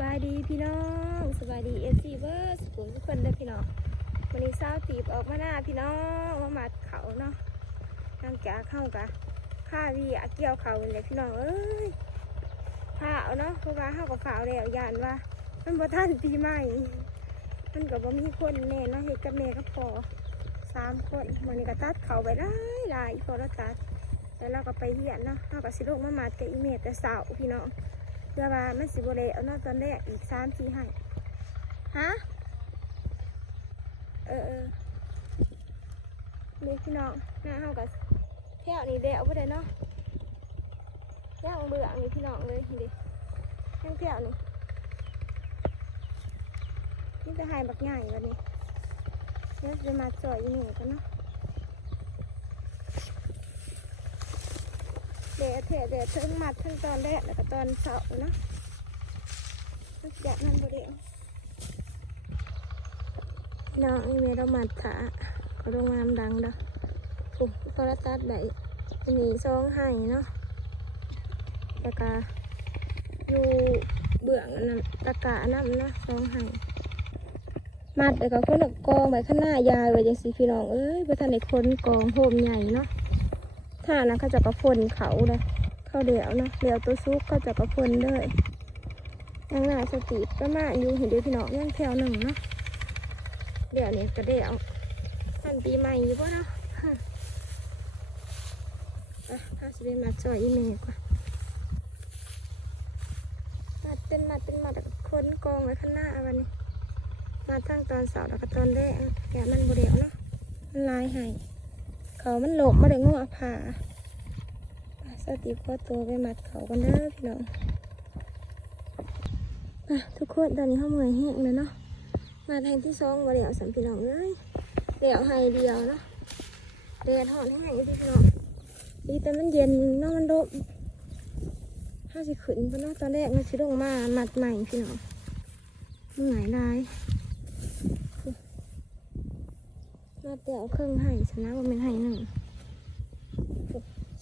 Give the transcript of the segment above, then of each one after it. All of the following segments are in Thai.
บายดีพี่น้องสบายดีเอซีเบอร์สุทุกคนเลยพี่น้องวันนี้เช้าตีบออกมาหน้าพี่น้องมาหมัดเขาเนาะตั้งแกเข้ากะข้าวีอะเกี่ยวเขาเลยพี่น้องเอ้ยข้าวเนาะเพราะว่าเข้ากับข้าวแล้วยานว่า มันบ่ทันปีใหม่มันก็บ่มีคนแน่เนาะเฮ็ดกับแม่กับพ่อสามคนวันนี้ก็ตัดเขาไปหลายหลายพอเราตัดแล้วเราก็ไปเหียนเนาะเราก็สิลงมาหมัดกับอีเมแต่สาวพี่น้อง เพื่อว่ามันสิบเละเอาเนาตอนแรกอีกสามสี่ให้ฮะเออเออนี่พี่น้องหน้าเฮากับแถวนี้เดะเอาไปเลยเนาะย่างเบื่อนี่พี่น้องเลยนี่ดิย่างแถวนี่นี่จะให้บักใหญ่วันนี้เดี๋ยวจะมาจ่อยอีกหนูกันเนาะ เดะเถะเดะทั้งมัดทั้งตอนแรกแล้วก็ตอนเสาเนาะแบบนั้นบ่เดียวน้องนี่เมเรามัดขาก็ลงมาดังเด้อโอ้โทรศัพท์ได้อันนี้ซองให้เนาะแล้วก็อยู่เบื้องนั้นตะกะน้ำนะซองให้มัดแล้วก็คนกองไว้ข้างหน้ายายไว้จังสีพี่น้องเอ้ยบ่ทันได้คนกองโฮมใหญ่เนาะ ถ้านะเขาจะกระฝนเขาเลยเข้าเดี่ยวนะเดี่ยวตัวซุกเขาจะกระฝนเลยยังหน้าสติประมาณอยู่เห็นเด้อพี่น้องยังแถวหนึ่งเนาะเดี๋ยวนี้ก็เดี่ยวทันปีใหม่อยู่ป่ะเนาะอะพาสิไปมาจอยอีเมลก่อนมาเต้นมาเต้นมาแต่คนกองไว้ข้างหน้าวันนี้ มาทั้งตอนเสาร์แล้วก็ตอนแรกแกมันบเดียวเนาะลายให้ เขามันหลบมาได้งอผ่าสติพอตัวไปมัดเขากันเด้อพี่น้องอะทุกคนตอนนี้เขาเมื่อยแห้งเลยเนาะมาแทงที่สองบเดียวสามพี่น้องเอ้ยเดี่ยวให้เดียวเนาะแดดหอนแห้งที่พี่น้องดีแต่มันเย็นเนาะมันโดมถ้าสิขึ้นเพราะเนาะตอนแรกมันสิลงมามัดใหม่พี่น้องมันหงายได้ มาแต่เอาเครื่องให้ชนะว่าเป็นให้หนึ่ง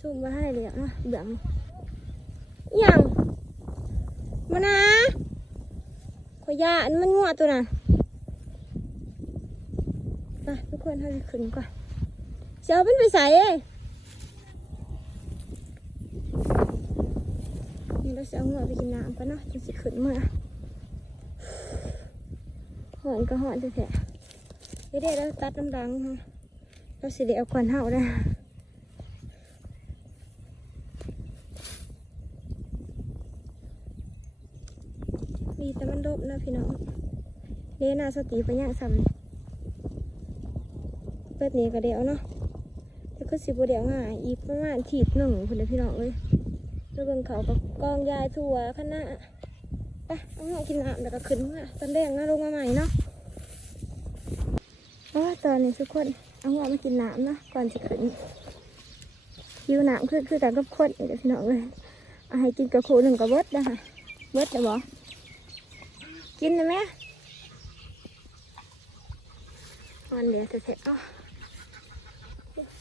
ซุ่มมาให้เลยเนะเบื่อมย่างมานะขอยาอันมันงัวตัวน่ะไปทุกคนให้ขึ้นก่อนเจ้าเป็นไปใส่เอ้นี่เราจะเอาหัวไปกินน้ำกันเนาะจังสิขึ้นเมื่อหอนก็หอนแท้ๆ ไม่ได้เราตัดน้ำดังเราสิได้เอาควันเห่าได้ดีแต่มันโดบนะพี่น้องเลี้ยนาสติไปย่างซ้ำเปิดนี้ก็เดียวเนาะแต่ก็สิบเดียวง่ายอีกประมาณถีบหนึ่งคนเดียวพี่น้องเลยแล้วเบิ่งเขาก็กองยายถั่วข้างหน้าไปเอาหัวกินน้ำแล้วก็ขึ้นมาตอนแรกนะลงมาใหม่เนาะ ว่าตอนนี้ทุกคนเอาหัวมากินน้ำนะก่อนจะขึ้นยิวน้ำคือคือแต่กับคนนี่แหละพี่น้องเลยเอาให้กินกับครูหนึ่งกับเบิดนะคะเบิดจะบอกกินเลยไหมวันเดี๋ยวจะเสร็จเนาะ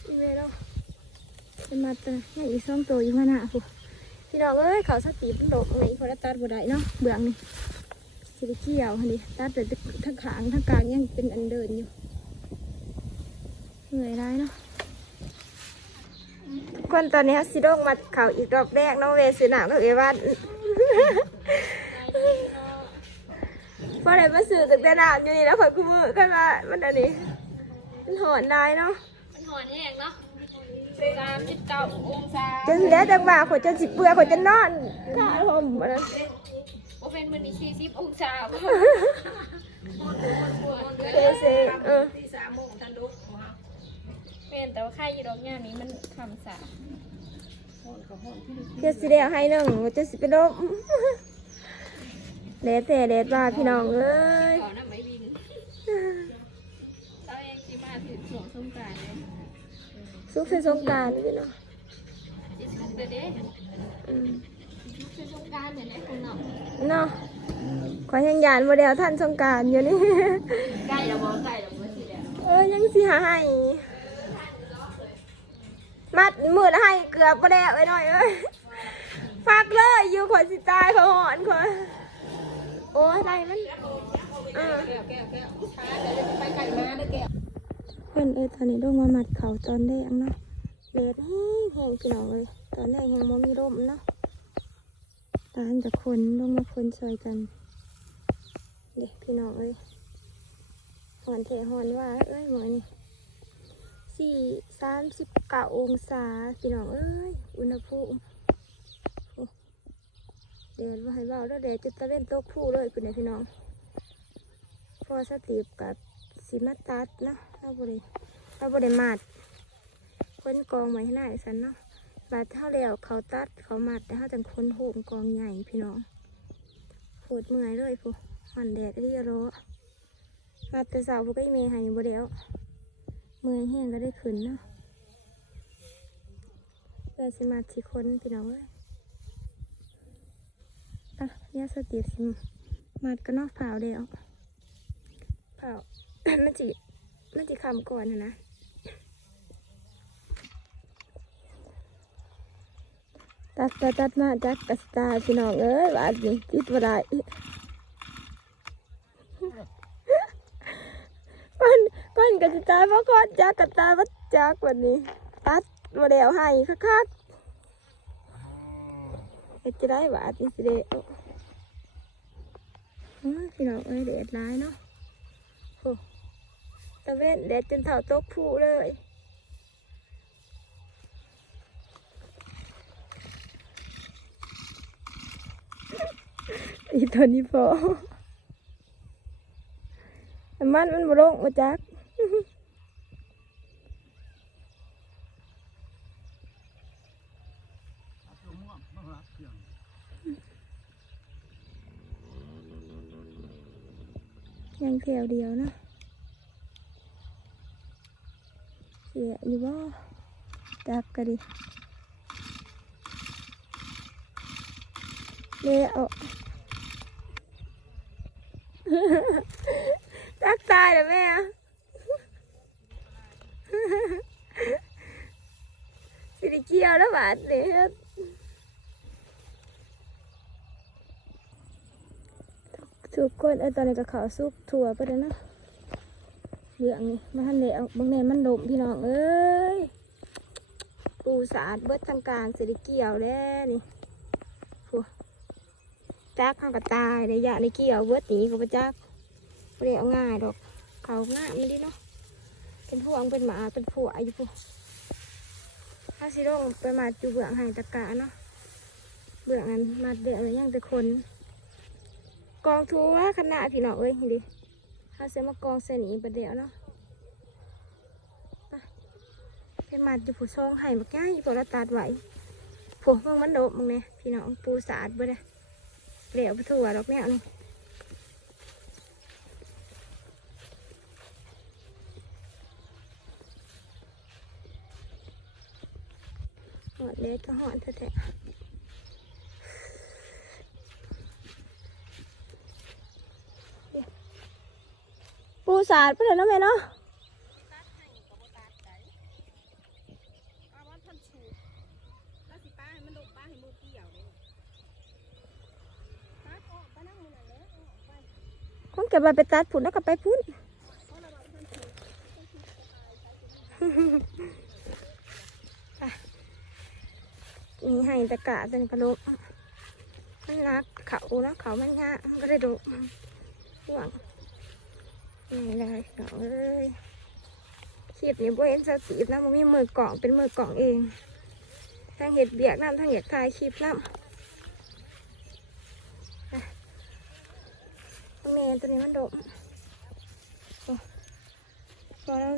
อีเวลจะมาตัวให้อีกสองตัวอยู่ข้างหน้าพูพี่น้องเอ้ยเขาสตีเป็นโดกเลยพอได้ตัดบ่ได้เนาะเบื้องนี่สิได้เกี่ยวหันดิตัดแต่ทั้งขางทั้งกลางยังเป็นอันเดินอยู่ เหนื่อยได้เนาะทุกคนตอนนี้สิโดงมาเขาอีกรอบแรกน้องเวสือหนามกับเอวันพอได้มาสื่อตึกแต่หนามอยู่นี่แล้วเผยกูมือขึ้นมามันอันนี้ มันหอนได้เนาะ มันหอนแห้งเนาะสามสิบเก้าองศาจนแล้วจังว่าขอยจะสิเปื่อยขอยจะนอนข้าผมอันนั้นโอเป็นมันมีสี่สิบองศาบ่เซเซเออเป็ นแต่ว่าไข่ยีดอกเนี่ยนี้มันคำสาเพื่อสิเดียวให้หนึ่งว่าจะสิไปลบเดดแต่เดดว่าพี่น้องเอ้ยก่อนน้ำไม่วินเราเองที่มาถึงช่วงสงกรานต์เลยสุขเสสงกรารพี่น้องจิสุกเด้อเด้อืมชุกสงกรานต์เนี่ยนะคุณเนาะเนาะขอยังยานโมเดลท่านสงกรารอยู่นี่ใกล้แล้วบ่ใกล้แล้วบ่สิแล้วเออยังสิหาให้ มัดมือให้เกือบโมเดลไว้หน่อยเอ้ยฟักเลยอยู่ขอสิตายขอหอนขอยไรมันเออแก้วแก้วแก้วช้าเดี๋ยวจะไปไก่มาเด้อแก้วเพื่อนเอ้ยตอนนี้ลงมาหมัดเขาตอนแรกเนาะเลดแห้งแห้งพี่น้องเลยตอนแรกยังมมีร่มเนาะตานกับคนลงมาคนช่วยกันเด็กพี่น้องเอ้ยหอนเทหอนว่าเอ้ยหมอนี่ สี่สามสิบเก้าองศาพี่น้องเอ้ย อุณหภูมิแดดว่าให้เบาแล้วแดดจะตะเล่นโต๊ะผู้เลยคุณเนี่ยพี่น้อง พอสตีบกับสีมาตัดเนาะเราบริเราบริมาดคนกองไว้ให้หน้าสันเนาะบาดเท่าแล้วเขาตัดเขามัดแต่เขาจังคนโหมกองใหญ่พี่น้องปวดเมื่อยเลยผู้มันแดดเรียโรมาแต่สาวพวกก็ยังมีหายบ่เดียว มือแห้งก็ได้ขึ้นเนาะเพื่สิมาสิคนพี่น้องเลยอะยาสตีบสิมัดก็นอกเผาเดียวเปล่ามันจิมันจิคำก่อนนะนะตัดตัดตัดมาจักกัสตาพี่น้องเอ้ยบาจีจิตบ่ได้ มันมัน ก็จะตายเพราะก่อนจักกับตายวัดจักวันนี้ตัดบ่แล้วให้คักๆเฮ็จะได้บาดนี้สิเด้อพี่น้องเอ้ยเด็ดร้ายเนาะโอ้ตะเวนแดดจนเท่าตกผู้เลยอีตัวนี้พอมันมันบลงมาจัก ยังแถวเดียวนะเสียอยู่บ่จักกะดิเละเอาจักตายแล้วแม่สิริเกียวแล้วบาดเนี่ย ทุกคนเอ้ตอนนี้ก็ขาวสุกถั่วไปแล้วนะเหลืองนี่มาทันเลยเอาบางแนมันดมพี่น้องเอ้ยปูสาดเบิดทางการสิริเกียวแล้วนี่ฟูจักข้างกับตายเลยอยากในเกี่ยวเบิดหนีกับจักไม่ได้เอาง่ายดอกเขาง่ายมันดิเนาะเป็นพวงเป็นหมาเป็นผัวอยู่พวกถ้าสิลงไปมาอยู่เบื้องไห้ตะกะเนาะเบื้องนั้นมาเดือดยังแต่คน กองทัวขนาดพี่น้องเอ้ยดิถ้าเสียมากองเส้นนี้ประเดี๋ยวเนาะไปมาอยู่ผู้ซองไห้มาง่ายพวกเราตัดไหว้พวกมึงมันโดบมึงเนี่ยพี่น้องปูสาดบ่ได้เหลวไปทั่วดอกแนวนี่หอดเด็ดก็หอดแท้ๆ ปูสาดไปเลยเนาะแม่เนาะป้าว่าท่านชูแล้วสิป้าให้มันลงป้าให้มือเกี่ยวเลยป้าก็ป้านั่งมือไหนแล้วคงเก็บไปไปตัดผุนแล้วก็ไปพุ่นนี่ให้ตะกะเป็นกระโดดมันรักเขานะเขามันยะมันก็ได้ดูห่วง นี่เลยเนาะเอ้ยคลิปนี้บ่เห็นสตินะมันมีมือกล่องเป็นมือกล่องเองทั้งเห็ดเบียกน้ำทั้งเห็ดถ่ายคลิปน้ำแม่ตัวนี้มันดมโอ้พอเรา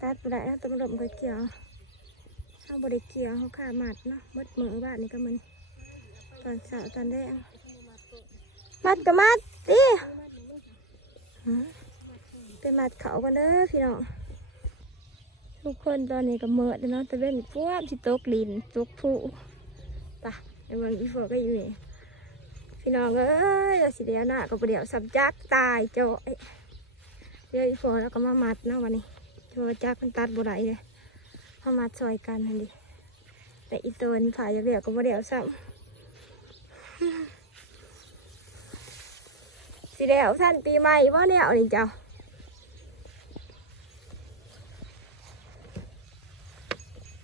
ตัดไปได้แล้วตัวมันดมก็เกี่ยวเอาบริเกี่ยวเขาขาหมัดเนาะมัดมือบ้านนี่ก็มันตอนเสาร์ตอนแดงมัดก็มัดดิ ไปมัดเขากันเด้อพี่น้องทุกคนตอนนี้ก็เมิดแล้วเนาะตะเวนพวกที่ตกลินตกผู้ปะเดี๋ยวเมืองอีฟอก็อยู่นี่พี่น้องเอ้ยเดี๋ยวสิเดียวหน้าก็บ่เดี๋ยวสับจักตายเจ้เดี๋ยวอีฟอแล้วก็มามัดเนาะวันนี้โจจักมันตัดบ่ได้เลยมามัดซอยกันนั่นดิแต่อีตัวนี้ผ่ายเดียวก็บ่เดี๋ยวซ้ำ สิแล้วท่านปีใหม่ว่าเนี่ยนี่เจ้า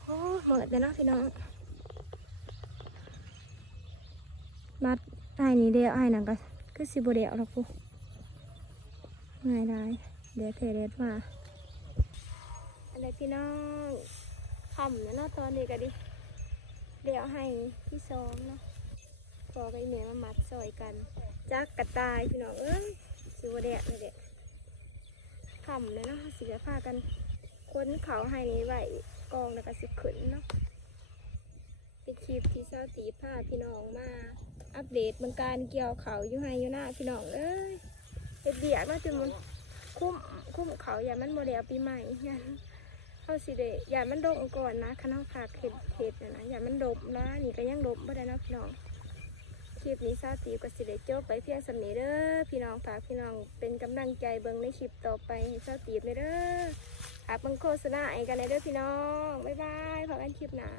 โอ้เหมิดเลยเนะพี่น้องมัดไอ้นี่เดียวไอ้นั่นก็คือสิบเดียวหรอกปุ๊ง่ายได้เดี๋ยวเทเด็ดมาอะไรพี่น้องคำแล้วเนาะตอนนี้ก็ดิเดี๋ยวให้ที่สองเนาะ พอไปเมียมามัดซอยกันจักกระต่ายพี่น้องเอ้ยสิวเดะเลยเดะขำเลยเนาะสิจะพากันค้นเขาให้นี้ไว้กองแล้วก็สิขึ้นเนาะเป็นคลิปที่เศร้าตีพาพี่น้องมาอัปเดตเมืองการเกี่ยวเขาอยู่ให้อยู่หน้าพี่น้องเอ้ยเฮ็ดเบียกเนาะจนมันคุ้มคุ้มเขาอย่ามันโมเดลปีใหม่อย่าเขาสิเดอย่ามันดมก่อนนะคันเขาขาดเห็ดเห็ดน่ะนะอย่ามันดมนะนี่ก็ยังดมไม่ได้นะพี่น้อง คลิปนี้ซาตีก็สิเดโจบไปเพียงสำนีเด้อพี่น้องฝากพี่น้องเป็นกำลังใจเบิ้งในคลิปต่อไปให้ซาตีเลยเด้อฝากเบิ่งโฆษณาไอ้กันเลยเด้อพี่น้อง บ๊ายบายพบกันคลิปหน้า